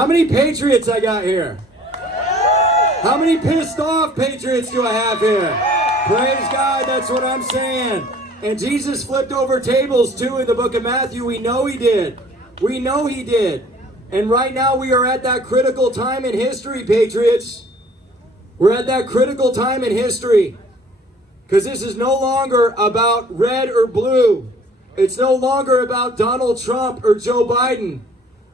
How many patriots I got here? How many pissed off patriots do I have here? Praise God, that's what I'm saying. And Jesus flipped over tables too in the book of Matthew. We know he did. We know he did. And right now we are at that critical time in history, patriots. We're at that critical time in history. Because this is no longer about red or blue. It's no longer about Donald Trump or Joe Biden.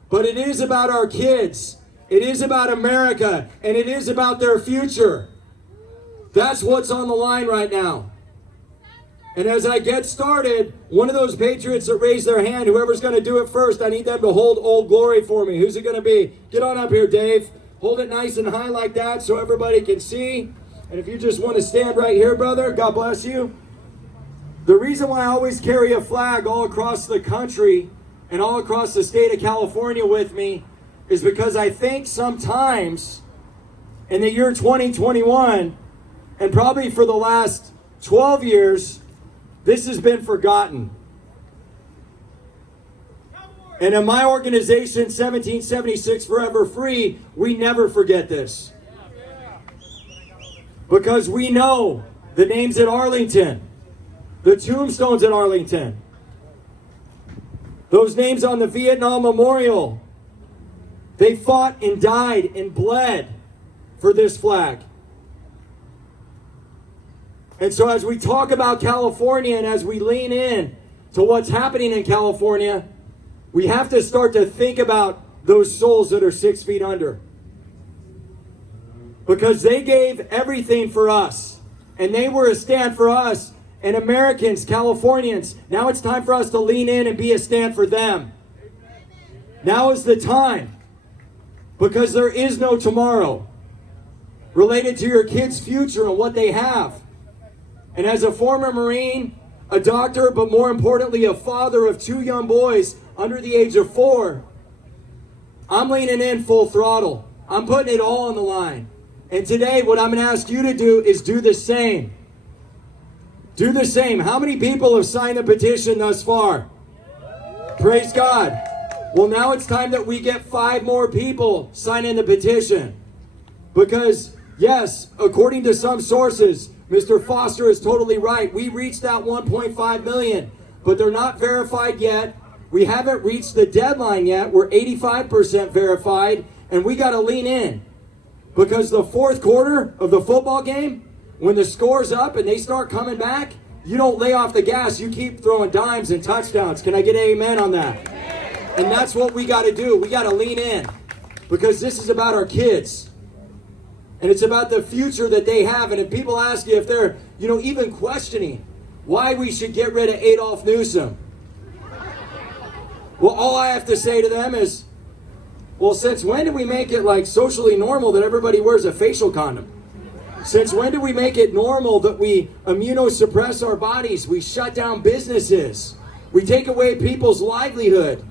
But it is about our kids. It is about America. And it is about their future. That's what's on the line right now. And as I get started, one of those patriots that raised their hand, whoever's going to do it first, I need them to hold Old Glory for me. Who's it going to be? Get on up here, Dave. Hold it nice and high like that so everybody can see. And if you just want to stand right here, brother, God bless you. The reason why I always carry a flag all across the country and all across the state of California with me is because I think sometimes in the year 2021, and probably for the last 12 years, this has been forgotten. And in my organization, 1776 Forever Free, we never forget this. Because we know the names at Arlington, the tombstones at Arlington, those names on the Vietnam Memorial. They fought and died and bled for this flag. And so as we talk about California and as we lean in to what's happening in California, we have to start to think about those souls that are 6 feet under. Because they gave everything for us. And they were a stand for us. And Americans, Californians, now it's time for us to lean in and be a stand for them. Now is the time. Because there is no tomorrow related to your kids' future and what they have. And as a former Marine, a doctor, but more importantly, a father of 2 young boys under the age of 4, I'm leaning in full throttle. I'm putting it all on the line. And today, what I'm going to ask you to do is do the same. Do the same. How many people have signed the petition thus far? Praise God. Well, now it's time that we get 5 more people signing the petition. Because, yes, according to some sources, Mr. Foster is totally right. We reached that 1.5 million, but they're not verified yet. We haven't reached the deadline yet. We're 85% verified, and we got to lean in. Because the fourth quarter of the football game, when the score's up and they start coming back, you don't lay off the gas. You keep throwing dimes and touchdowns. Can I get an amen on that? And that's what we got to do. We got to lean in. Because this is about our kids. And it's about the future that they have. And if people ask you if they're, even questioning why we should get rid of Adolf Newsom, well, all I have to say to them is, well, since when did we make it like socially normal that everybody wears a facial condom? Since when did we make it normal that we immunosuppress our bodies? We shut down businesses. We take away people's livelihood.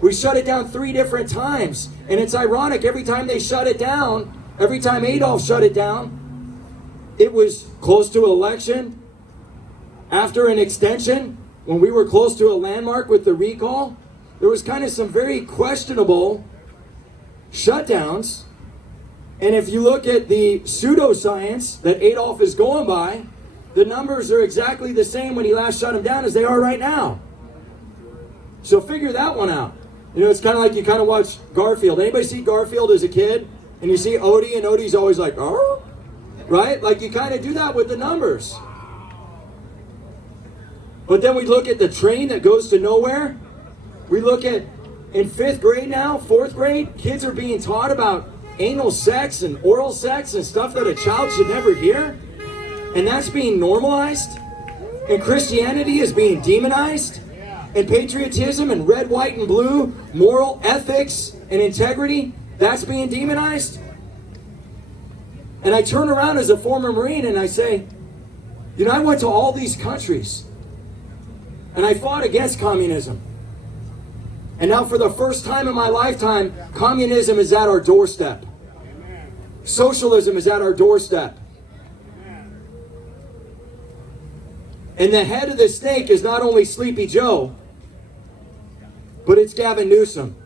We shut it down 3 different times. And it's ironic, every time they shut it down, every time Adolf shut it down, it was close to an election, after an extension, when we were close to a landmark with the recall. There was kind of some very questionable shutdowns. And if you look at the pseudoscience that Adolf is going by, the numbers are exactly the same when he last shut them down as they are right now. So figure that one out. It's kind of like you kind of watch Garfield. Anybody see Garfield as a kid? And you see Odie, and Odie's always like, oh, right? Like you kind of do that with the numbers. But then we look at the train that goes to nowhere. We look at, in 5th grade now, 4th grade, kids are being taught about anal sex and oral sex and stuff that a child should never hear. And that's being normalized. And Christianity is being demonized. And patriotism and red, white, and blue, moral ethics and integrity, that's being demonized. And I turn around as a former Marine and I say, I went to all these countries and I fought against communism. And now for the first time in my lifetime, communism is at our doorstep. Socialism is at our doorstep. And the head of the snake is not only Sleepy Joe, but it's Gavin Newsom.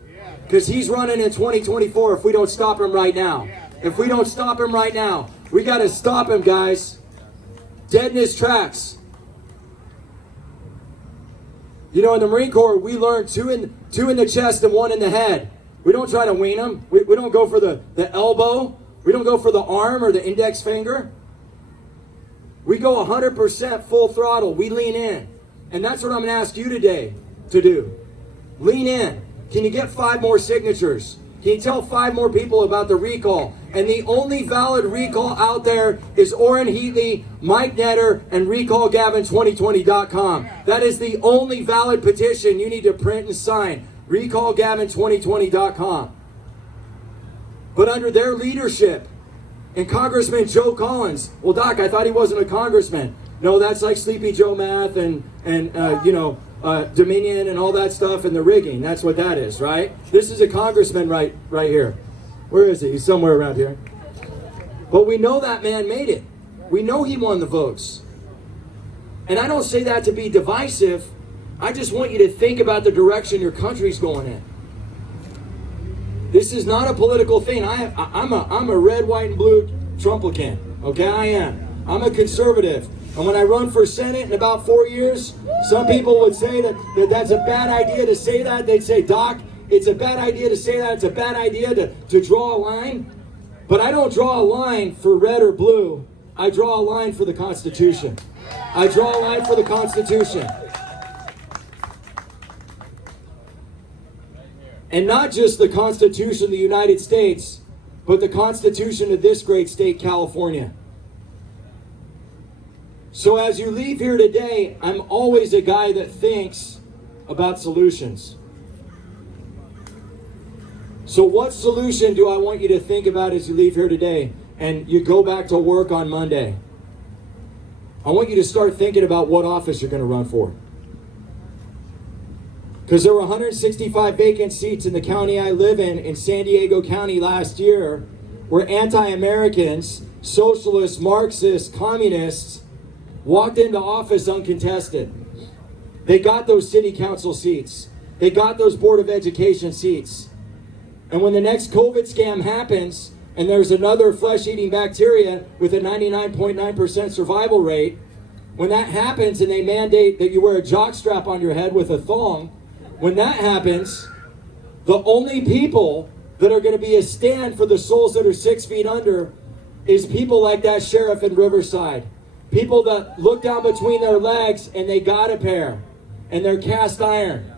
Because he's running in 2024 if we don't stop him right now. If we don't stop him right now, we got to stop him, guys. Dead in his tracks. You know, in the Marine Corps, we learn two in the chest and one in the head. We don't try to wean them. We don't go for the elbow. We don't go for the arm or the index finger. We go 100% full throttle. We lean in. And that's what I'm going to ask you today to do. Lean in. Can you get 5 more signatures? Can you tell 5 more people about the recall? And the only valid recall out there is Orrin Heatley, Mike Netter, and recallgavin2020.com. That is the only valid petition you need to print and sign. recallgavin2020.com. But under their leadership, and Congressman Joe Collins, well, Doc, I thought he wasn't a congressman. No, that's like Sleepy Joe Math and Dominion and all that stuff and the rigging. That's what that is, right? This is a congressman right here. Where is he? He's somewhere around here. But we know that man made it. We know he won the votes. And I don't say that to be divisive. I just want you to think about the direction your country's going in. This is not a political thing. I'm a red, white, and blue Trumplican. Okay, I am. I'm a conservative. And when I run for Senate in about 4 years, some people would say that's a bad idea to say that. They'd say, Doc, it's a bad idea to say that. It's a bad idea to draw a line. But I don't draw a line for red or blue. I draw a line for the Constitution. I draw a line for the Constitution. And not just the Constitution of the United States, but the Constitution of this great state, California. So as you leave here today, I'm always a guy that thinks about solutions. So what solution do I want you to think about as you leave here today and you go back to work on Monday? I want you to start thinking about what office you're going to run for. Because there were 165 vacant seats in the county I live in San Diego County last year, where anti-Americans, socialists, Marxists, communists walked into office uncontested. They got those city council seats. They got those Board of Education seats. And when the next COVID scam happens, and there's another flesh-eating bacteria with a 99.9% survival rate, when that happens and they mandate that you wear a jockstrap on your head with a thong, when that happens, the only people that are going to be a stand for the souls that are 6 feet under is people like that sheriff in Riverside. People that look down between their legs and they got a pair. And they're cast iron.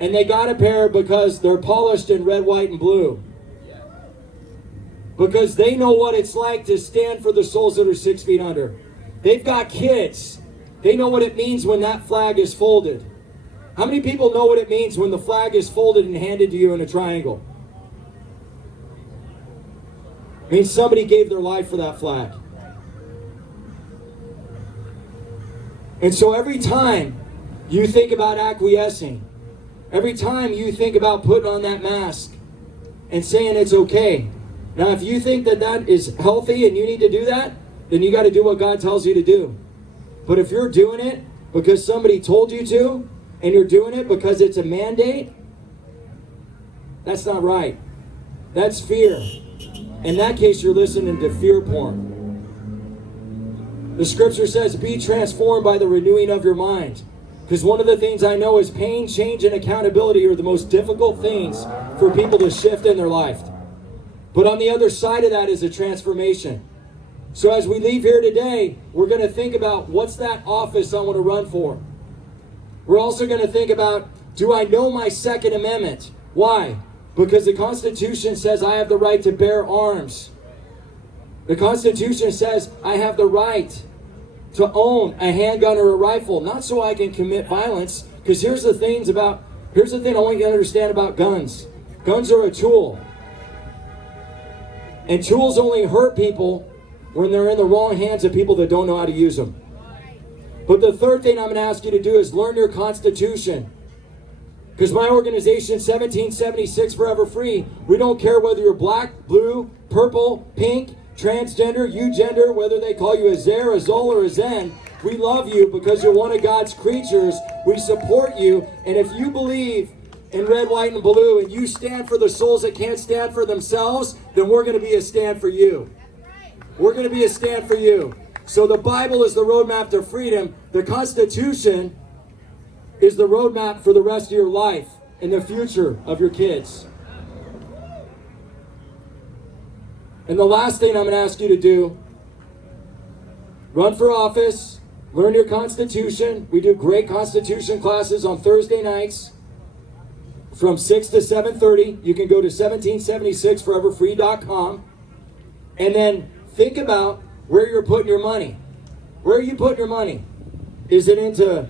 And they got a pair because they're polished in red, white, and blue. Because they know what it's like to stand for the souls that are 6 feet under. They've got kids. They know what it means when that flag is folded. How many people know what it means when the flag is folded and handed to you in a triangle? It means somebody gave their life for that flag. And so every time you think about acquiescing, every time you think about putting on that mask and saying it's okay. Now, if you think that that is healthy and you need to do that, then you got to do what God tells you to do. But if you're doing it because somebody told you to, and you're doing it because it's a mandate, that's not right. That's fear. In that case, you're listening to fear porn. The scripture says, be transformed by the renewing of your mind. Because one of the things I know is pain, change, and accountability are the most difficult things for people to shift in their life. But on the other side of that is a transformation. So as we leave here today, we're going to think about what's that office I want to run for. We're also going to think about, do I know my Second Amendment? Why? Because the Constitution says I have the right to bear arms. The Constitution says I have the right to own a handgun or a rifle, not so I can commit violence. Because here's the thing I want you to understand about guns. Guns are a tool. And tools only hurt people when they're in the wrong hands of people that don't know how to use them. But the third thing I'm going to ask you to do is learn your Constitution. Because my organization, 1776 Forever Free, we don't care whether you're black, blue, purple, pink, transgender, eugender, whether they call you a Zer, a Zol, or a Zen. We love you because you're one of God's creatures. We support you. And if you believe in red, white, and blue, and you stand for the souls that can't stand for themselves, then we're going to be a stand for you. We're going to be a stand for you. So the Bible is the roadmap to freedom. The Constitution is the roadmap for the rest of your life and the future of your kids. And the last thing I'm going to ask you to do, run for office, learn your Constitution. We do great Constitution classes on Thursday nights from 6 to 7:30. You can go to 1776foreverfree.com. And then think about where you're putting your money. Where are you putting your money? Is it into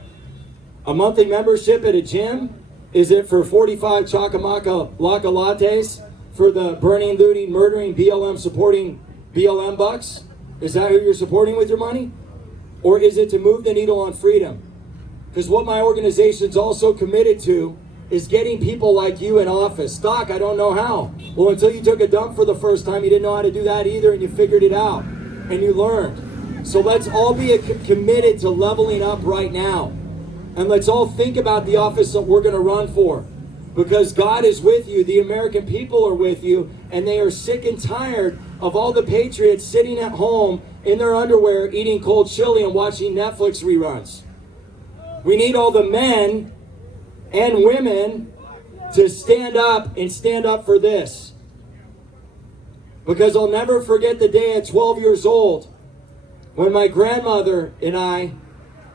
a monthly membership at a gym? Is it for 45 Chakamaka Laka lattes for the burning, looting, murdering, BLM supporting BLM bucks? Is that who you're supporting with your money? Or is it to move the needle on freedom? Because what my organization's also committed to is getting people like you in office. Doc, I don't know how. Well, until you took a dump for the first time, you didn't know how to do that either, and you figured it out, and you learned. So let's all be committed to leveling up right now. And let's all think about the office that we're going to run for. Because God is with you, the American people are with you, and they are sick and tired of all the patriots sitting at home in their underwear eating cold chili and watching Netflix reruns. We need all the men and women to stand up and stand up for this. Because I'll never forget the day at 12 years old when my grandmother and I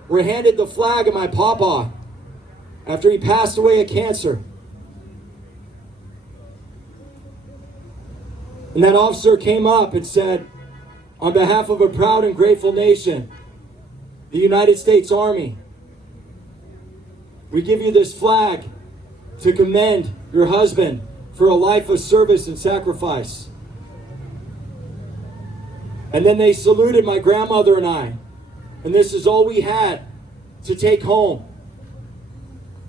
were handed the flag of my papa after he passed away of cancer. And that officer came up and said, on behalf of a proud and grateful nation, the United States Army, we give you this flag to commend your husband for a life of service and sacrifice. And then they saluted my grandmother and I. And this is all we had to take home.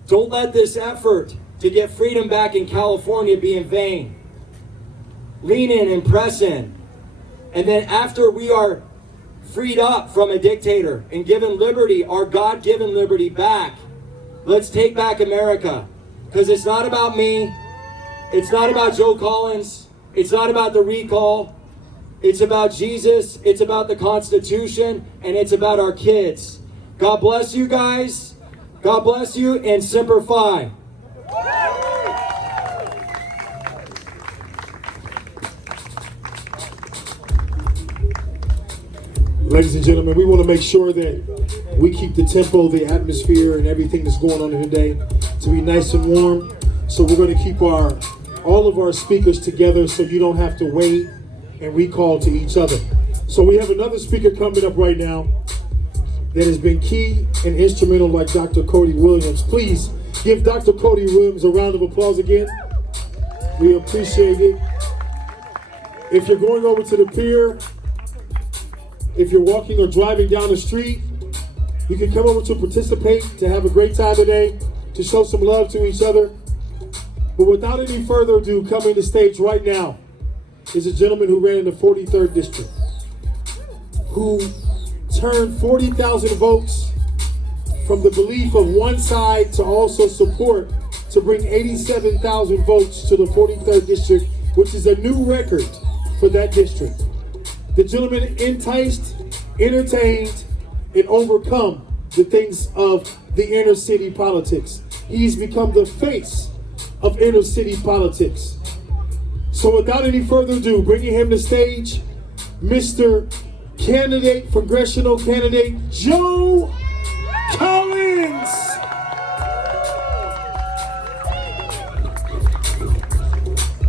Don't let this effort to get freedom back in California be in vain. Lean in and press in. And then after we are freed up from a dictator and given liberty, our God-given liberty back, let's take back America. Because it's not about me. It's not about Joe Collins. It's not about the recall. It's about Jesus. It's about the Constitution. And it's about our kids. God bless you guys. God bless you. And Semper Fi. Ladies and gentlemen, we want to make sure that we keep the tempo, the atmosphere, and everything that's going on here today to be nice and warm. So we're going to keep all of our speakers together so you don't have to wait and recall to each other. So we have another speaker coming up right now that has been key and instrumental, like Dr. Cordie Williams. Please give Dr. Cordie Williams a round of applause again. We appreciate it. If you're going over to the pier, if you're walking or driving down the street, you can come over to participate, to have a great time today, to show some love to each other. But without any further ado, coming to stage right now is a gentleman who ran in the 43rd District, who turned 40,000 votes from the belief of one side to also support to bring 87,000 votes to the 43rd District, which is a new record for that district. The gentleman enticed, entertained, and overcome the things of the inner city politics. He's become the face of inner city politics. So without any further ado, bringing him to stage, Mr. Congressional Candidate Joe Collins.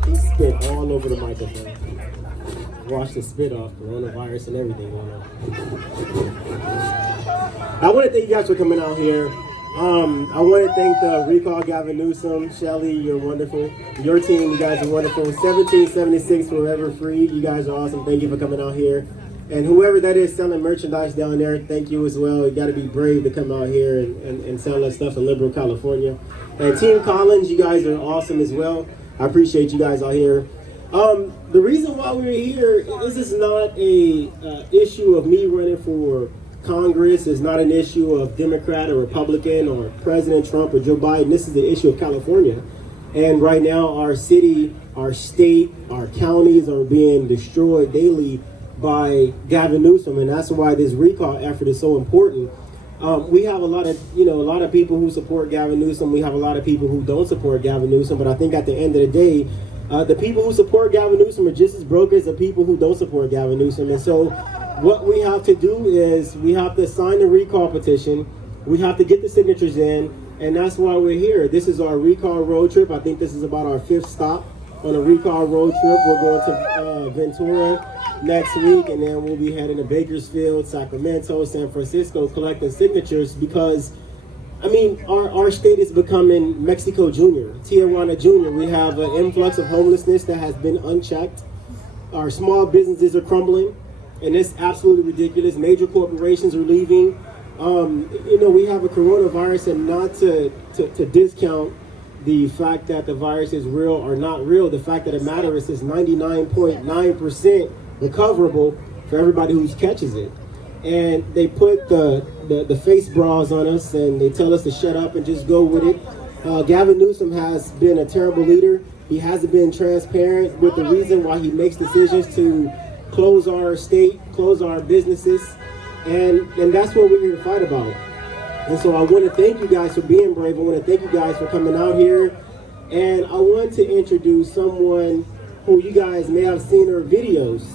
He spit all over the microphone. Wash the spit off, coronavirus and everything going on. I want to thank you guys for coming out here. I want to thank the recall, Gavin, Newsom, Shelly, you're wonderful. Your team, you guys are wonderful. 1776 Forever Free, you guys are awesome. Thank you for coming out here. And whoever that is selling merchandise down there, thank you as well. You got to be brave to come out here and sell that stuff in liberal California. And Team Collins, you guys are awesome as well. I appreciate you guys out here. The reason why we're here, this is not a issue of me running for Congress. It's not an issue of Democrat or Republican or President Trump or Joe Biden. This is the issue of California. And right now, our city, our state, our counties are being destroyed daily by Gavin Newsom, and that's why this recall effort is so important. We have a lot of people who support Gavin Newsom. We have a lot of people who don't support Gavin Newsom. But I think at the end of the day, the people who support Gavin Newsom are just as broke as the people who don't support Gavin Newsom. And so what we have to do is we have to sign the recall petition. We have to get the signatures in, and that's why we're here. This is our recall road trip. I think this is about our 5th stop on a recall road trip. We're going to Ventura next week, and then we'll be heading to Bakersfield, Sacramento, San Francisco, collecting signatures because, I mean, our state is becoming Mexico Junior, Tijuana Junior. We have an influx of homelessness that has been unchecked. Our small businesses are crumbling, and it's absolutely ridiculous. Major corporations are leaving. We have a coronavirus, and not to discount the fact that the virus is real or not real. The fact of the matter is it's 99.9% recoverable for everybody who catches it. And they put the face bras on us, and they tell us to shut up and just go with it. Gavin Newsom has been a terrible leader. He hasn't been transparent with the reason why he makes decisions to close our state, close our businesses, and that's what we're here to fight about. And so I want to thank you guys for being brave. I want to thank you guys for coming out here. And I want to introduce someone who you guys may have seen her videos.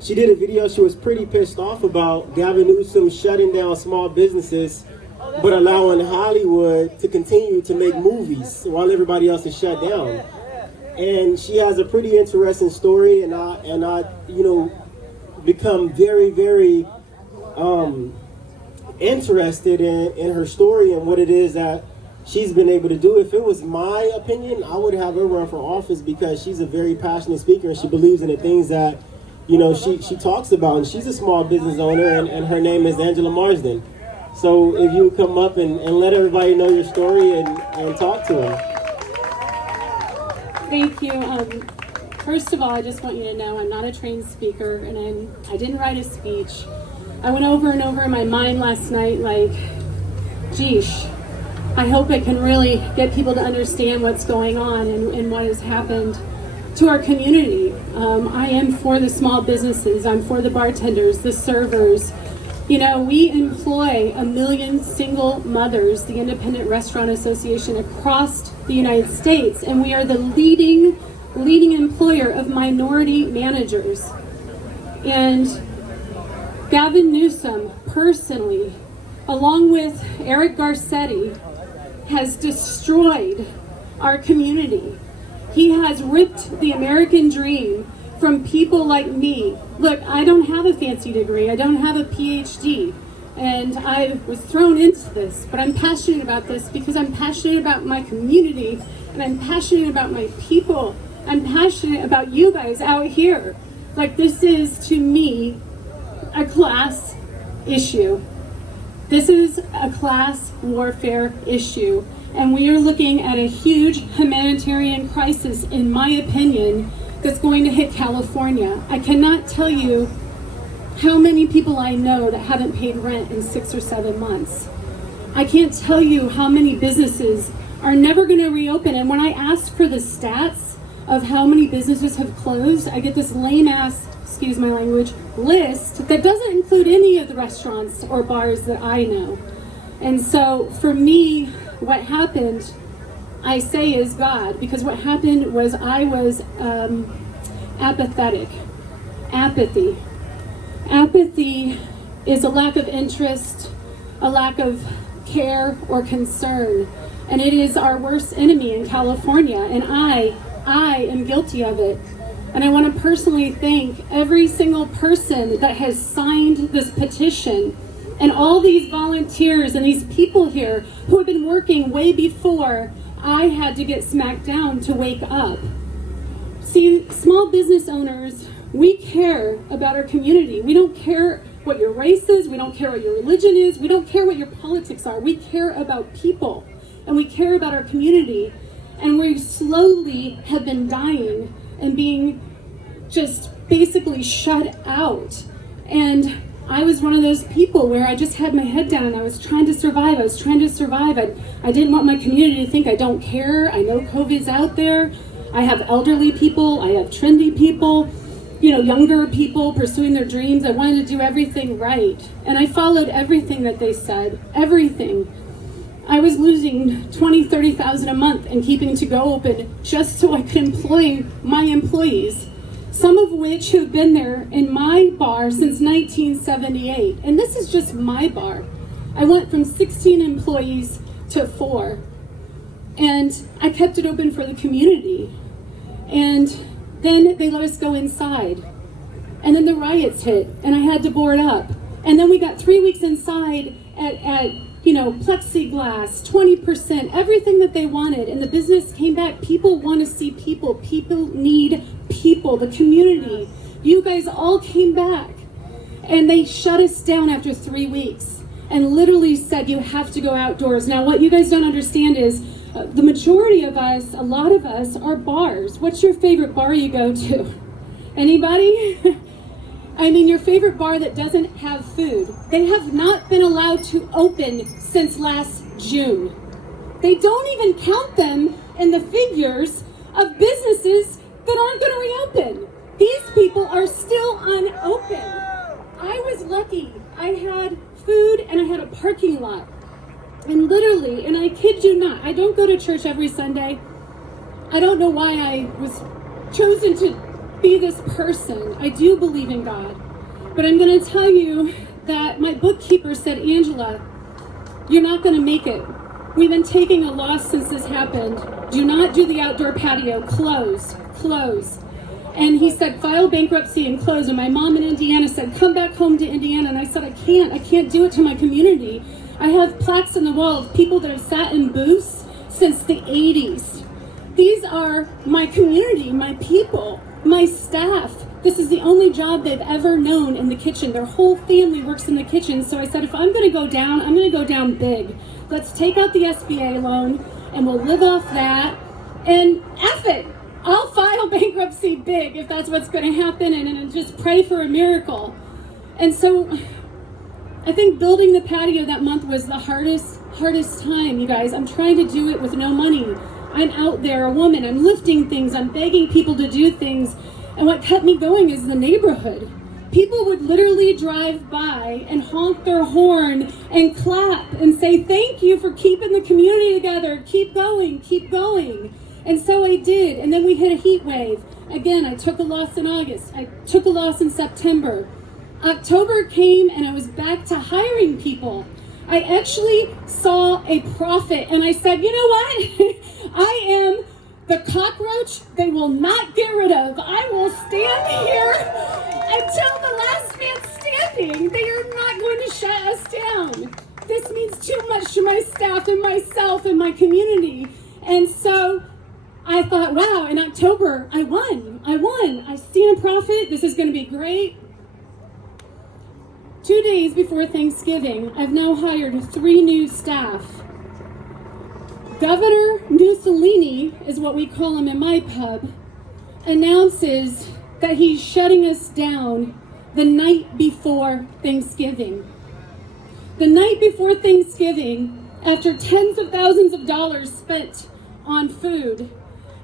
She did a video. She was pretty pissed off about Gavin Newsom shutting down small businesses, but allowing Hollywood to continue to make movies while everybody else is shut down. And she has a pretty interesting story, and I become very, very interested in her story and what it is that she's been able to do. If it was my opinion, I would have her run for office because she's a very passionate speaker and she believes in the things that, she talks about. And she's a small business owner, and her name is Angela Marsden. So if you would come up and let everybody know your story and talk to her. Thank you. First of all, I just want you to know I'm not a trained speaker, and I didn't write a speech. I went over and over in my mind last night like, geesh, I hope I can really get people to understand what's going on and what has happened to our community. I am for the small businesses. I'm for the bartenders, the servers. We employ 1 million single mothers, the Independent Restaurant Association, across the United States, and we are the leading employer of minority managers. And Gavin Newsom, personally, along with Eric Garcetti, has destroyed our community. He has ripped the American dream from people like me. Look, I don't have a fancy degree. I don't have a PhD. And I was thrown into this, but I'm passionate about this because I'm passionate about my community, and I'm passionate about my people. I'm passionate about you guys out here. Like, this is, to me, a class issue. This is a class warfare issue, and we are looking at a huge humanitarian crisis, in my opinion, that's going to hit California. I cannot tell you how many people I know that haven't paid rent in 6 or 7 months. I can't tell you how many businesses are never going to reopen, and when I ask for the stats of how many businesses have closed, I get this lame-ass, excuse my language, list that doesn't include any of the restaurants or bars that I know. And so for me, what happened, I say, is God, because what happened was I was apathetic. Apathy. Apathy is a lack of interest, a lack of care or concern, and it is our worst enemy in California, and I am guilty of it. And I want to personally thank every single person that has signed this petition, and all these volunteers and these people here who have been working way before I had to get smacked down to wake up. See, small business owners, we care about our community. We don't care what your race is. We don't care what your religion is. We don't care what your politics are. We care about people, and we care about our community. And we slowly have been dying and being just basically shut out. And I was one of those people where I just had my head down and I was trying to survive. I didn't want my community to think I don't care. I know COVID's out there. I have elderly people. I have trendy people, younger people pursuing their dreams. I wanted to do everything right. And I followed everything that they said, everything. I was losing $20,000, $30,000 a month and keeping to go open just so I could employ my employees, some of which have been there in my bar since 1978. And this is just my bar. I went from 16 employees to 4. And I kept it open for the community. And then they let us go inside. And then the riots hit, and I had to board up. And then we got 3 weeks inside at plexiglass, 20%, everything that they wanted. And the business came back. People want to see people. People need people, the community. You guys all came back. And they shut us down after 3 weeks and literally said, you have to go outdoors. Now, what you guys don't understand is the majority of us, a lot of us, are bars. What's your favorite bar you go to? Anybody? I mean, your favorite bar that doesn't have food. They have not been allowed to open since last June. They don't even count them in the figures of businesses that aren't going to reopen. These people are still unopened. I was lucky. I had food and I had a parking lot. And literally, and I kid you not, I don't go to church every Sunday. I don't know why I was chosen to be this person. I do believe in God. But I'm going to tell you that my bookkeeper said, Angela, you're not going to make it. We've been taking a loss since this happened. Do not do the outdoor patio. Close. And he said, file bankruptcy and close. And my mom in Indiana said, come back home to Indiana. And I said, I can't do it to my community. I have plaques in the wall of people that have sat in booths since the 80s. These are my community, my people, my staff. This is the only job they've ever known in the kitchen. Their whole family works in the kitchen. So I said, if I'm going to go down, I'm going to go down big. Let's take out the SBA loan and we'll live off that. And F it. I'll file bankruptcy big if that's what's going to happen and just pray for a miracle. And so I think building the patio that month was the hardest time, you guys. I'm trying to do it with no money. I'm out there, a woman, I'm lifting things, I'm begging people to do things. And what kept me going is the neighborhood. People would literally drive by and honk their horn and clap and say, thank you for keeping the community together. Keep going. And so I did. And then we hit a heat wave. Again, I took a loss in August. I took a loss in September. October came and I was back to hiring people. I actually saw a profit and I said, you know what? I am the cockroach they will not get rid of. I will stand here until the last man standing. They are not going to shut us down. This means too much to my staff and myself and my community. And so I thought, wow, in October, I won. I stand a profit. This is going to be great. 2 days before Thanksgiving, I've now hired 3 new staff. Governor Newsom is what we call him in my pub, announces that he's shutting us down the night before Thanksgiving. The night before Thanksgiving, after tens of thousands of dollars spent on food,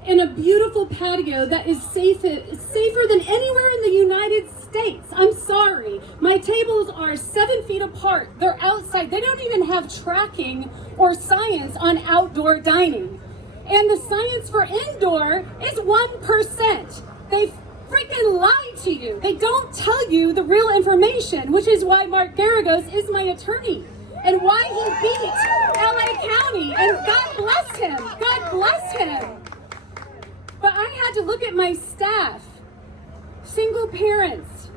in a beautiful patio that is safer than anywhere in the United States. I'm sorry. My tables are 7 feet apart. They're outside. They don't even have tracking or science on outdoor dining. And the science for indoor is 1%. They freaking lie to you. They don't tell you the real information, which is why Mark Garagos is my attorney and why he beat LA County. And God bless him. God bless him. But I had to look at my staff, single parents,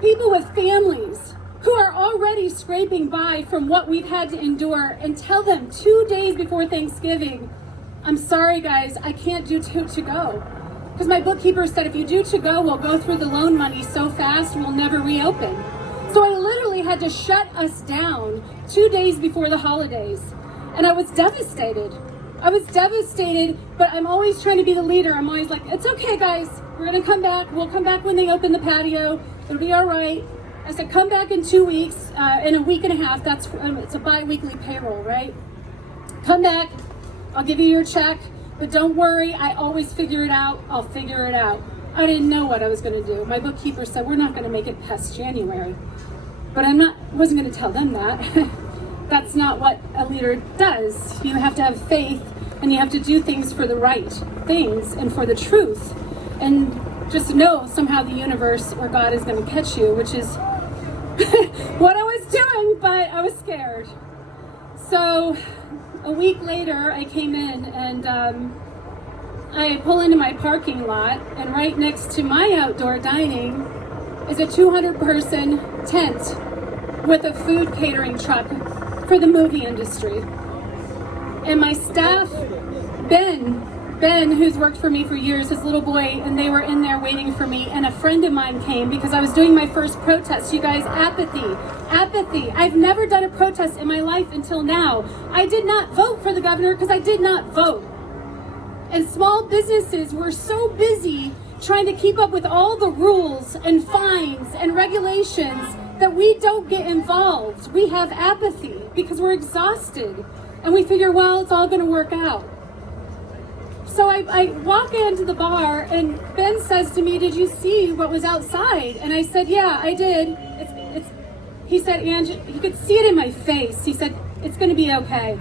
people with families who are already scraping by from what we've had to endure, and tell them 2 days before Thanksgiving, I'm sorry guys, I can't do to go. Because my bookkeeper said if you do to go, we'll go through the loan money so fast we'll never reopen. So I literally had to shut us down 2 days before the holidays. And I was devastated. But I'm always trying to be the leader. I'm always like, it's okay guys, we're gonna come back. We'll come back when they open the patio. It'll be all right. I said, come back in 2 weeks, in a week and a half. That's it's a bi-weekly payroll, right? Come back, I'll give you your check, but don't worry, I always figure it out. I'll figure it out. I didn't know what I was going to do. My bookkeeper said, we're not going to make it past January. But wasn't going to tell them that. That's not what a leader does. You have to have faith, and you have to do things for the right things and for the truth. And just know somehow the universe or God is going to catch you, which is what I was doing, but I was scared. So a week later, I came in and I pull into my parking lot, and right next to my outdoor dining is a 200-person tent with a food catering truck for the movie industry. And my staff, Ben, who's worked for me for years, his little boy, and they were in there waiting for me, and a friend of mine came because I was doing my first protest. You guys, apathy. I've never done a protest in my life until now. I did not vote for the governor because I did not vote. And small businesses were so busy trying to keep up with all the rules and fines and regulations that we don't get involved. We have apathy because we're exhausted. And we figure, well, it's all going to work out. So I walk into the bar, and Ben says to me, did you see what was outside? And I said, yeah, I did. He said, Ange, you could see it in my face. He said, it's going to be okay.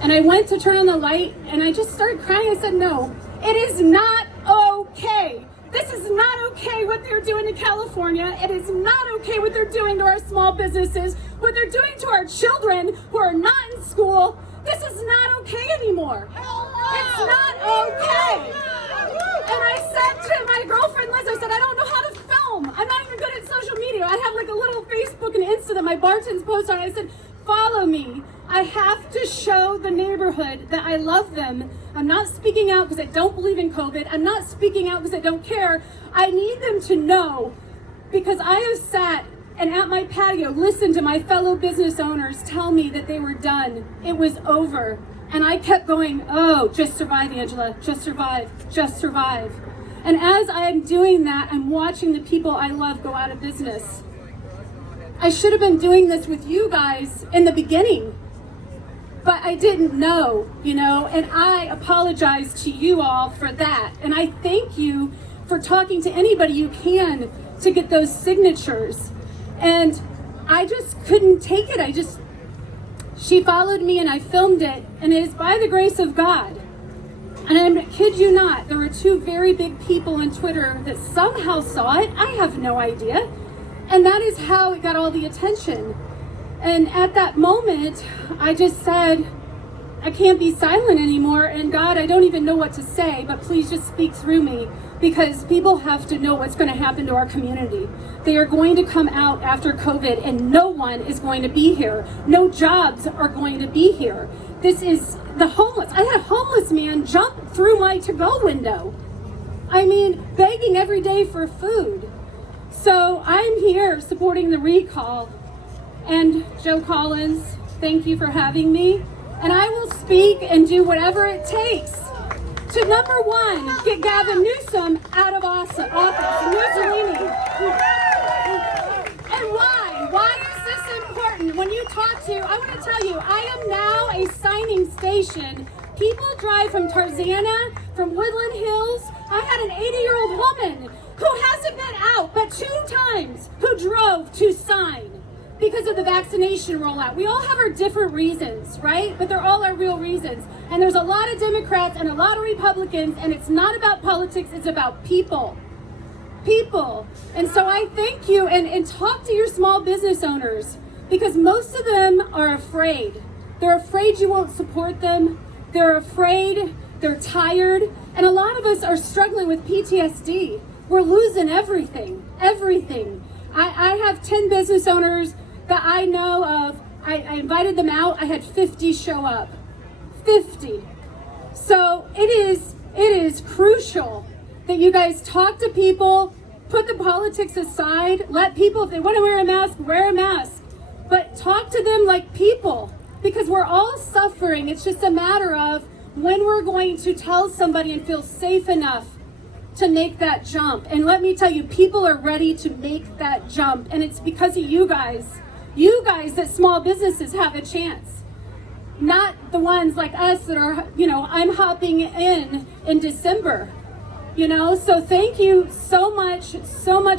And I went to turn on the light, and I just started crying. I said, no, it is not okay. This is not okay what they're doing to California. It is not okay what they're doing to our small businesses, what they're doing to our children who are not in school. This is not okay anymore. It's not okay. And I said to my girlfriend Liz, I said, I don't know how to film. I'm not even good at social media. I have like a little Facebook and Insta that my bartends post on. I said, follow me. I have to show the neighborhood that I love them. I'm not speaking out because I don't believe in COVID. I'm not speaking out because I don't care. I need them to know, because I have sat and at my patio listened to my fellow business owners tell me that they were done. It was over. And I kept going, oh, just survive, Angela. Just survive. Just survive. And as I am doing that, I'm watching the people I love go out of business. I should have been doing this with you guys in the beginning, but I didn't know, and I apologize to you all for that. And I thank you for talking to anybody you can to get those signatures. And I just couldn't take it. She followed me and I filmed it, and it is by the grace of God. And I kid you not, there were two very big people on Twitter that somehow saw it. I have no idea. And that is how it got all the attention. And at that moment, I just said, I can't be silent anymore. And God, I don't even know what to say, but please just speak through me, because people have to know what's going to happen to our community. They are going to come out after COVID, and no one is going to be here. No jobs are going to be here. This is the homeless. I had a homeless man jump through my to-go window. I mean, begging every day for food. So I'm here supporting the recall. And Joe Collins, thank you for having me. And I will speak and do whatever it takes to, number one, get Gavin Newsom out of office. Mussolini. And why? Why is this important? When you talk to, I want to tell you, I am now a signing station. People drive from Tarzana, from Woodland Hills. I had an 80-year-old woman who hasn't been out but 2 times who drove to sign because of the vaccination rollout. We all have our different reasons, right? But they're all our real reasons. And there's a lot of Democrats and a lot of Republicans, and it's not about politics, it's about people. People. And so I thank you, and talk to your small business owners, because most of them are afraid. They're afraid you won't support them. They're afraid, they're tired, and a lot of us are struggling with PTSD. We're losing everything. I have 10 business owners that I know of. I invited them out. I had 50 show up. 50. So it is crucial that you guys talk to people, put the politics aside, let people, if they want to wear a mask, but talk to them like people, because we're all suffering. It's just a matter of when we're going to tell somebody and feel safe enough to make that jump. And let me tell you, people are ready to make that jump. And it's because of you guys that small businesses have a chance. Not the ones like us that are, I'm hopping in December. So thank you so much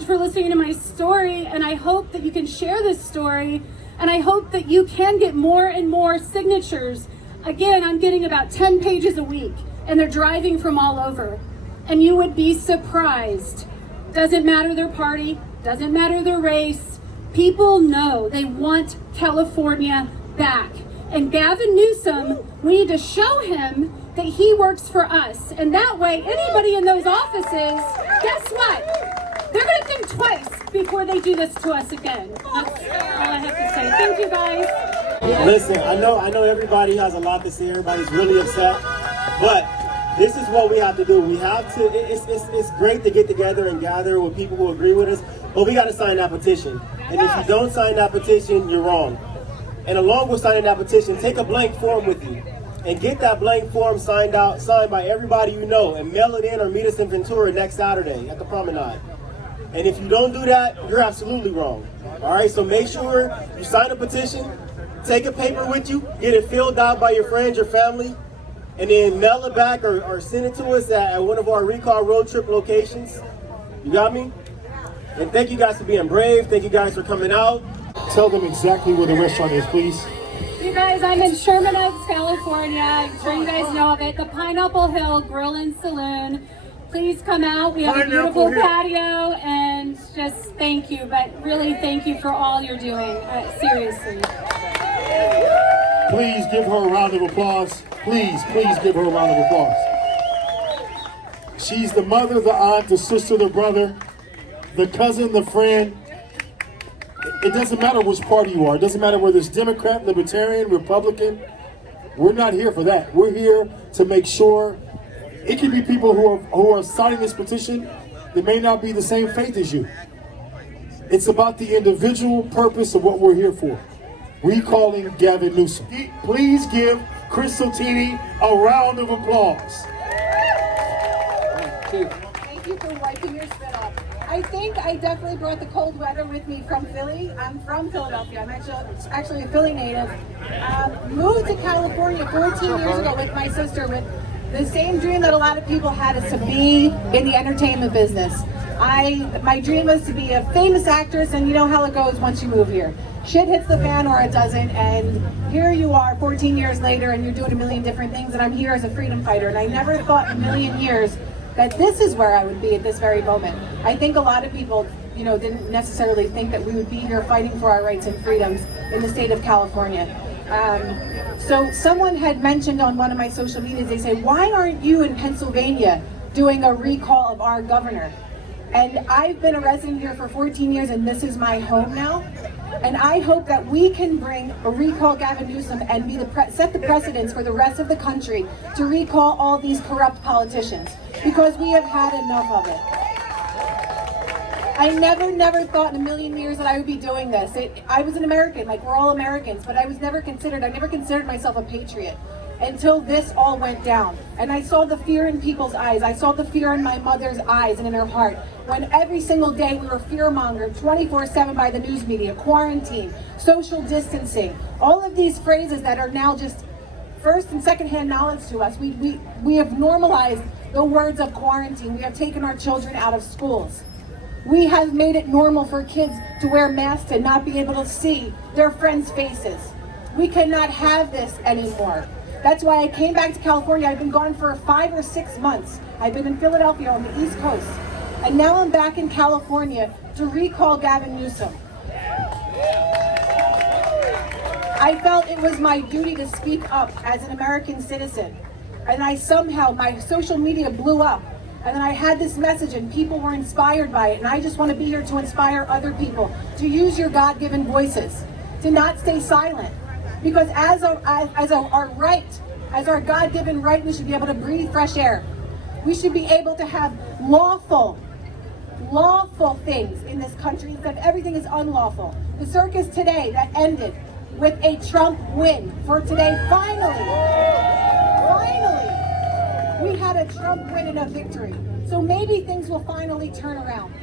for listening to my story, and I hope that you can share this story, and I hope that you can get more and more signatures. Again, I'm getting about 10 pages a week, and they're driving from all over, and you would be surprised. Doesn't matter their party, doesn't matter their race, people know they want California back. And Gavin Newsom, we need to show him that he works for us. And that way, anybody in those offices, guess what? They're going to think twice before they do this to us again. That's all I have to say. Thank you, guys. Listen, I know everybody has a lot to say. Everybody's really upset. But this is what we have to do. We have to, it's great to get together and gather with people who agree with us, but we got to sign that petition. And if you don't sign that petition, you're wrong. And along with signing that petition, take a blank form with you and get that blank form signed by everybody you know, and mail it in or meet us in Ventura next Saturday at the Promenade. And if you don't do that, you're absolutely wrong. All right, so make sure you sign a petition, take a paper with you, get it filled out by your friends, your family, and then mail it back or send it to us at one of our Recall road trip locations. You got me? And thank you guys for being brave. Thank you guys for coming out. Tell them exactly where the restaurant is, please. You guys, I'm in Sherman Oaks, California. I'm sure you guys know of it. The Pineapple Hill Grill and Saloon. Please come out. We have a beautiful patio, and just thank you. But really, thank you for all you're doing. Seriously. Please give her a round of applause. Please give her a round of applause. She's the mother, the aunt, the sister, the brother, the cousin, the friend. It doesn't matter which party you are. It doesn't matter whether it's Democrat, Libertarian, Republican. We're not here for that. We're here to make sure it can be people who are signing this petition that may not be the same faith as you. It's about the individual purpose of what we're here for. Recalling Gavin Newsom. Please give Krystal Tini a round of applause. Thank you for wiping your spit off. I think I definitely brought the cold weather with me from Philly. I'm from Philadelphia. I'm actually a Philly native. Moved to California 14 years ago with my sister with the same dream that a lot of people had, is to be in the entertainment business. My dream was to be a famous actress, and you know how it goes once you move here. Shit hits the fan or it doesn't, and here you are 14 years later and you're doing a million different things, and I'm here as a freedom fighter, and I never thought in a million years that this is where I would be at this very moment. I think a lot of people, didn't necessarily think that we would be here fighting for our rights and freedoms in the state of California. So someone had mentioned on one of my social medias, they say, why aren't you in Pennsylvania doing a recall of our governor? And I've been a resident here for 14 years, and this is my home now. And I hope that we can bring a recall Gavin Newsom and be set the precedence for the rest of the country to recall all these corrupt politicians, because we have had enough of it. I never thought in a million years that I would be doing this. I was an American, like we're all Americans, but I never considered myself a patriot until this all went down. And I saw the fear in people's eyes. I saw the fear in my mother's eyes and in her heart, when every single day we were fear-mongered 24/7 by the news media, quarantine, social distancing, all of these phrases that are now just first and second-hand knowledge to us. We have normalized the words of quarantine. We have taken our children out of schools. We have made it normal for kids to wear masks and not be able to see their friends' faces. We cannot have this anymore. That's why I came back to California. I've been gone for 5 or 6 months. I've been in Philadelphia on the East Coast. And now I'm back in California to recall Gavin Newsom. I felt it was my duty to speak up as an American citizen. And my social media blew up. And then I had this message and people were inspired by it. And I just want to be here to inspire other people to use your God-given voices, to not stay silent. Because as our God-given right, we should be able to breathe fresh air. We should be able to have lawful things in this country instead of everything is unlawful. The circus today that ended with a Trump win for today, finally, we had a Trump win and a victory. So maybe things will finally turn around.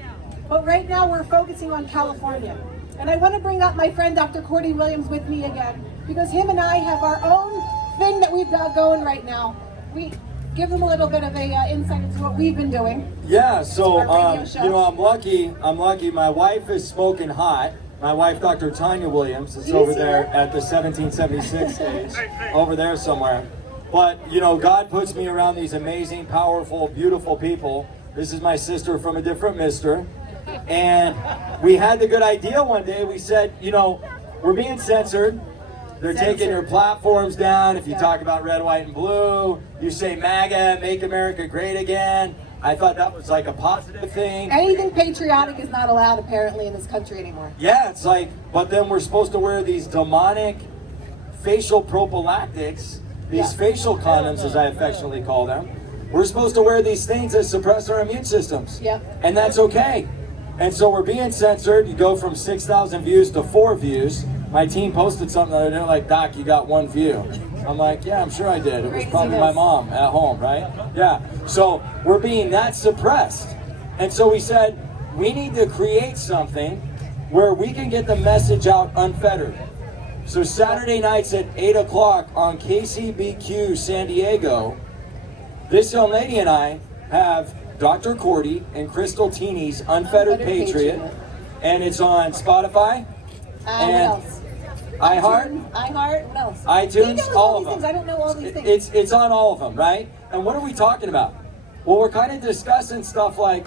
But right now we're focusing on California. And I want to bring up my friend Dr. Cordie Williams with me again, because him and I have our own thing that we've got going right now. We give them a little bit of a insight into what we've been doing. Yeah, so Our radio show. you know, I'm lucky. My wife is smoking hot. My wife, Dr. Tini Williams, is over there at the 1776 stage, over there somewhere. But you know, God puts me around these amazing, powerful, beautiful people. This is my sister from a different mister. And we had the good idea one day. We said, you know, we're being censored. They're taking your platforms down. If you talk about red, white, and blue, you say MAGA, make America great again. I thought that was like a positive thing. Anything patriotic is not allowed apparently in this country anymore. Yeah, it's like, but then we're supposed to wear these demonic facial prophylactics, these facial condoms, as I affectionately call them. We're supposed to wear these things that suppress our immune systems. Yep. And that's okay. And so we're being censored. You go from 6,000 views to 4 views. My team posted something the other day like, Doc, you got 1 view. I'm like, yeah, I'm sure I did. It was probably my mom at home, right? Yeah. So we're being that suppressed. And so we said, we need to create something where we can get the message out unfettered. So Saturday nights at 8 o'clock on KCBQ San Diego, this young lady and I have Dr. Cordie and Krystal Tini's Unfettered Patriot. And it's on Spotify. What else? iHeart, what else? iTunes, all of them. Things. I don't know all these things. It's on all of them, right? And what are we talking about? Well, we're kind of discussing stuff like,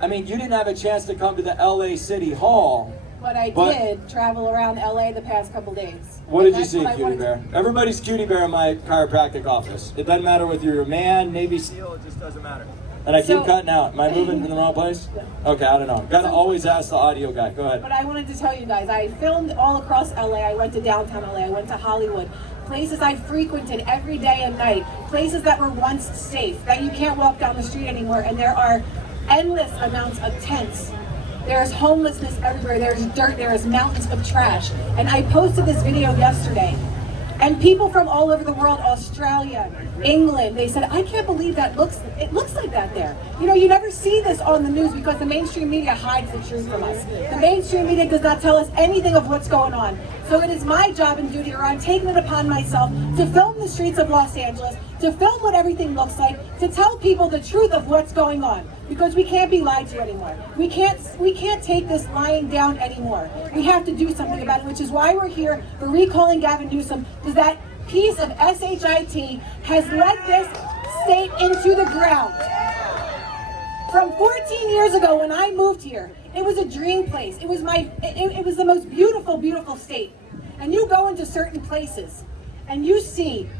I mean, you didn't have a chance to come to the LA City Hall. But I did travel around LA the past couple days. What did you see, Cutie Bear? Everybody's Cutie Bear in my chiropractic office. It doesn't matter whether you're a man, Navy SEAL, it just doesn't matter. And I keep cutting out. Am I moving in the wrong place? Okay, I don't know. Gotta always ask the audio guy. Go ahead. But I wanted to tell you guys, I filmed all across LA. I went to downtown LA. I went to Hollywood. Places I frequented every day and night. Places that were once safe, that you can't walk down the street anymore. And there are endless amounts of tents. There's homelessness everywhere. There's dirt. There is mountains of trash. And I posted this video yesterday. And people from all over the world, Australia, England, they said, I can't believe it looks like that there. You know, you never see this on the news because the mainstream media hides the truth from us. The mainstream media does not tell us anything of what's going on. So it is my job and duty, or I'm taking it upon myself, to film the streets of Los Angeles, to film what everything looks like, to tell people the truth of what's going on. Because we can't be lied to anymore. We can't take this lying down anymore. We have to do something about it, which is why we're here for recalling Gavin Newsom, because that piece of SHIT has led this state into the ground. From 14 years ago when I moved here, it was a dream place. It was the most beautiful, beautiful state. And you go into certain places and you see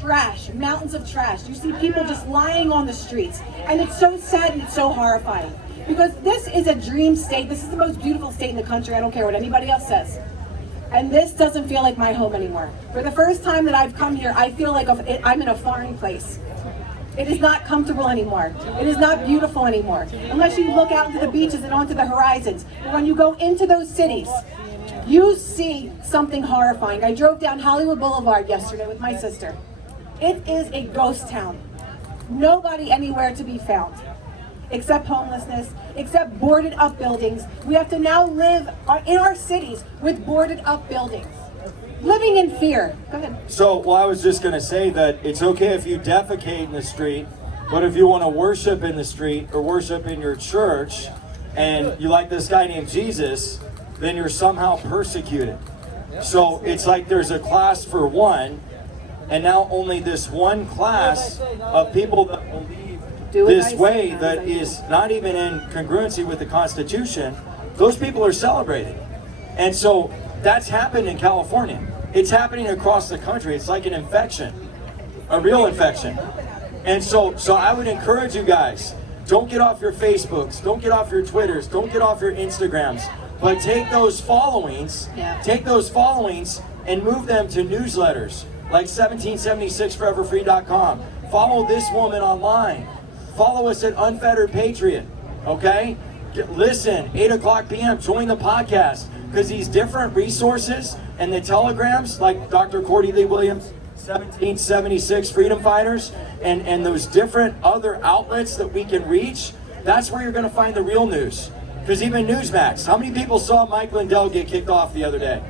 trash, mountains of trash. You see people just lying on the streets. And it's so sad and it's so horrifying. Because this is a dream state. This is the most beautiful state in the country. I don't care what anybody else says. And this doesn't feel like my home anymore. For the first time that I've come here, I feel like I'm in a foreign place. It is not comfortable anymore. It is not beautiful anymore. Unless you look out into the beaches and onto the horizons. But when you go into those cities, you see something horrifying. I drove down Hollywood Boulevard yesterday with my sister. It is a ghost town. Nobody anywhere to be found. Except homelessness, except boarded up buildings. We have to now live in our cities with boarded up buildings. Living in fear. Go ahead. So, well, I was just going to say that it's okay if you defecate in the street, but if you want to worship in the street or worship in your church, and you like this guy named Jesus, then you're somehow persecuted. So it's like there's a class for one, and now only this one class of people that believe this way that is not even in congruency with the Constitution, those people are celebrated. And so that's happened in California. It's happening across the country. It's like an infection, a real infection. And so I would encourage you guys, don't get off your Facebooks, don't get off your Twitters, don't get off your Instagrams, but take those followings and move them to newsletters like 1776foreverfree.com. Follow this woman online. Follow us at Unfettered Patriot, okay? Listen, 8 o'clock p.m., join the podcast, because these different resources and the telegrams, like Dr. Cordie Williams, 1776 freedom fighters and those different other outlets that we can reach, that's where you're going to find the real news. Because even Newsmax, how many people saw Mike Lindell get kicked off the other day?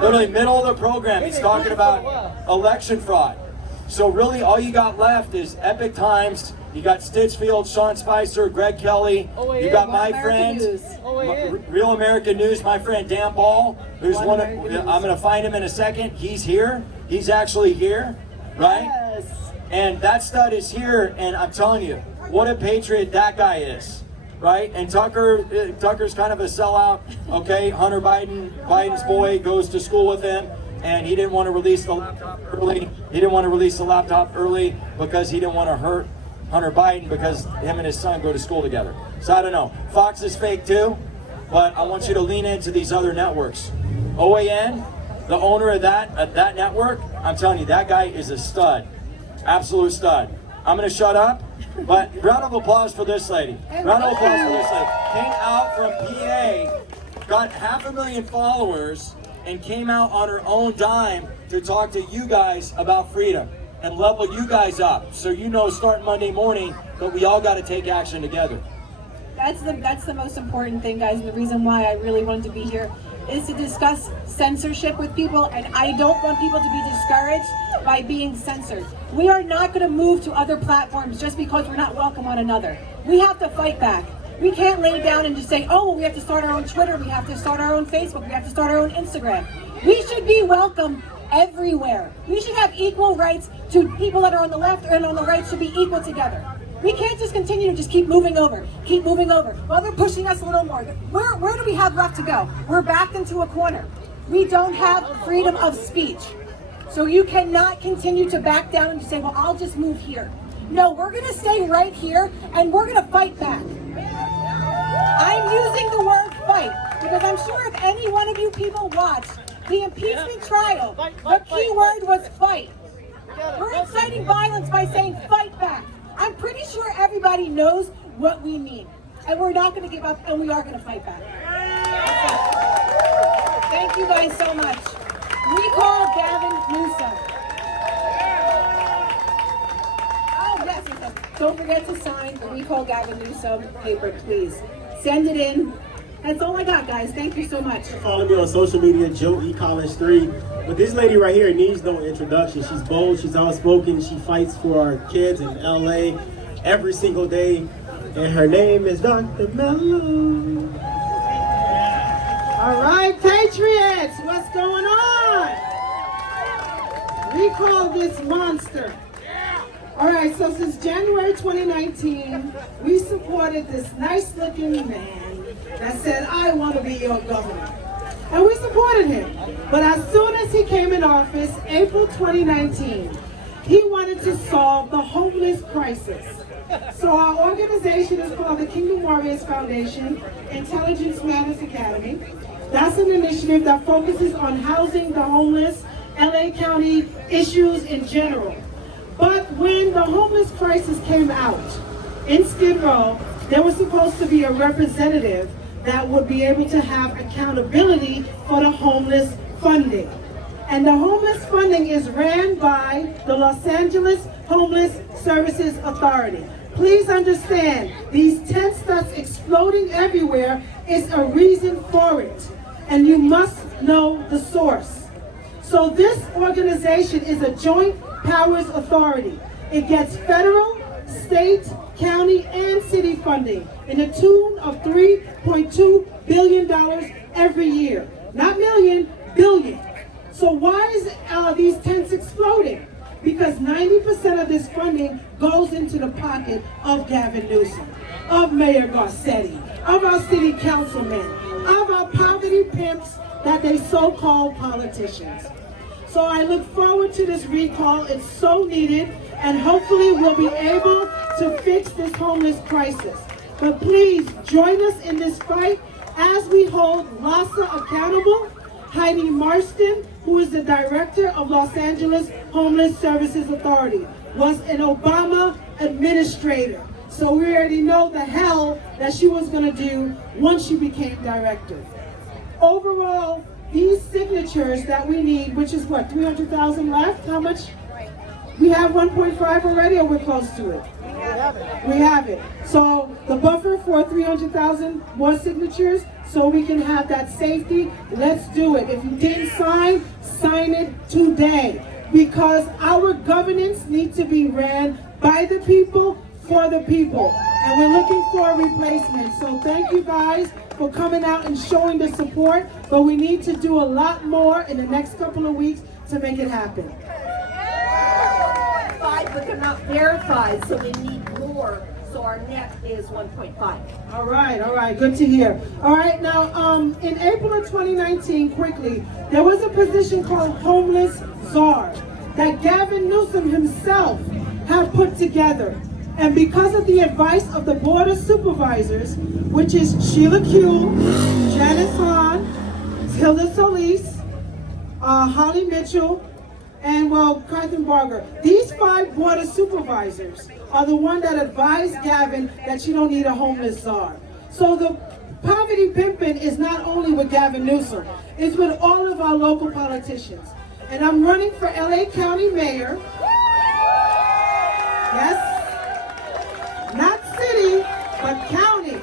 Literally middle of the program, he's talking about election fraud. So really all you got left is Epic Times, you got Stitchfield, Sean Spicer, Greg Kelly, you got my friend, Real American News, my friend Dan Ball, who's one of, I'm going to find him in a second, he's here, he's actually here, right? Yes. And that stud is here, and I'm telling you, what a patriot that guy is, right? And Tucker's kind of a sellout, okay? Hunter Biden's boy, goes to school with him, and he didn't want to release the laptop early. He didn't want to release the laptop early because he didn't want to hurt Hunter Biden because him and his son go to school together. So I don't know. Fox is fake too, but I want you to lean into these other networks. OAN, the owner of that network, I'm telling you, that guy is a stud. Absolute stud. I'm going to shut up, but round of applause for this lady. Round of applause for this lady. Came out from PA, got 500,000 followers, and came out on her own dime to talk to you guys about freedom and level you guys up. So you know, starting Monday morning, that we all got to take action together. That's the most important thing, guys, and the reason why I really wanted to be here is to discuss censorship with people, and I don't want people to be discouraged by being censored. We are not going to move to other platforms just because we're not welcome on another. We have to fight back. We can't lay down and just say, oh, well, we have to start our own Twitter, we have to start our own Facebook, we have to start our own Instagram. We should be welcome everywhere. We should have equal rights to people that are on the left and on the right should be equal together. We can't just continue to just keep moving over. Well, they're pushing us a little more. Where do we have left to go? We're backed into a corner. We don't have freedom of speech. So you cannot continue to back down and say, well, I'll just move here. No, we're going to stay right here and we're going to fight back. I'm using the word fight because I'm sure if any one of you people watched the impeachment trial, the key word was fight. We're inciting violence by saying fight back. I'm pretty sure everybody knows what we mean. And we're not going to give up, and we are going to fight back. Thank you guys so much. Recall Gavin Newsom. Oh, yes. Don't forget to sign the Recall Gavin Newsom paper, please. Send it in. That's all I got, guys. Thank you so much. Follow me on social media, Joe E. Collins 3. But this lady right here needs no introduction. She's bold, she's outspoken, she fights for our kids in LA every single day. And her name is Dr. Mello. All right, Patriots, what's going on? Recall this monster. All right, so since January 2019, we supported this nice-looking man that said, I want to be your governor. And we supported him. But as soon as he came in office, April 2019, he wanted to solve the homeless crisis. So our organization is called the Kingdom Warriors Foundation Intelligence Matters Academy. That's an initiative that focuses on housing the homeless, LA County issues in general. But when the homeless crisis came out in Skid Row, there was supposed to be a representative that would be able to have accountability for the homeless funding. And the homeless funding is ran by the Los Angeles Homeless Services Authority. Please understand, these tents that's exploding everywhere is a reason for it. And you must know the source. So this organization is a joint powers authority. It gets federal, state, county, and city funding in a tune of $3.2 billion every year. Not million, billion. So why is these tents exploding? Because 90% of this funding goes into the pocket of Gavin Newsom, of Mayor Garcetti, of our city councilmen, of our poverty pimps that they so-called politicians. So I look forward to this recall. It's so needed, and hopefully we'll be able to fix this homeless crisis. But please join us in this fight as we hold Lhasa accountable. Heidi Marsden, who is the director of Los Angeles Homeless Services Authority, was an Obama administrator. So we already know the hell that she was going to do once she became director. Overall, these signatures that we need, which is what, 300,000 left? How much? We have 1.5 already, or we're close to it? We have it. So the buffer for 300,000 more signatures so we can have that safety. Let's do it. If you didn't sign, sign it today. Because our governance needs to be ran by the people, for the people. And we're looking for a replacement. So thank you guys for coming out and showing the support. But we need to do a lot more in the next couple of weeks to make it happen. But they're not verified, so they need more. So our net is 1.5. All right, good to hear. All right, now, in April of 2019, quickly, there was a position called Homeless Czar that Gavin Newsom himself had put together. And because of the advice of the Board of Supervisors, which is Sheila Kuehl, Janice Hahn, Hilda Solis, Holly Mitchell, and Carthen Barger. These 5 Board of Supervisors are the one that advised Gavin that you don't need a homeless czar. So the poverty pimping is not only with Gavin Newsom, it's with all of our local politicians. And I'm running for LA County Mayor. Yes, not city, but county.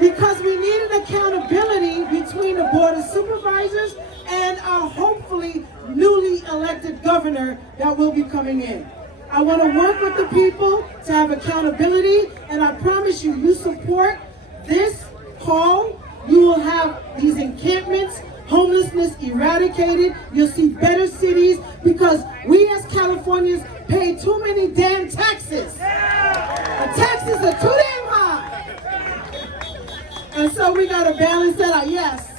Because we need an accountability between the Board of Supervisors and our hopefully newly elected governor that will be coming in. I want to work with the people to have accountability, and I promise you, you support this call, you will have these encampments, homelessness eradicated, you'll see better cities, because we as Californians pay too many damn taxes. The taxes are too damn high. And so we got to balance that out. Yes.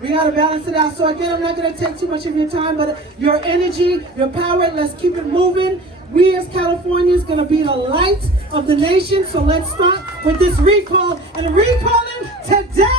We got to balance it out. So again, I'm not going to take too much of your time, but your energy, your power, let's keep it moving. We as Californians going to be the light of the nation. So let's start with this recall and recalling today.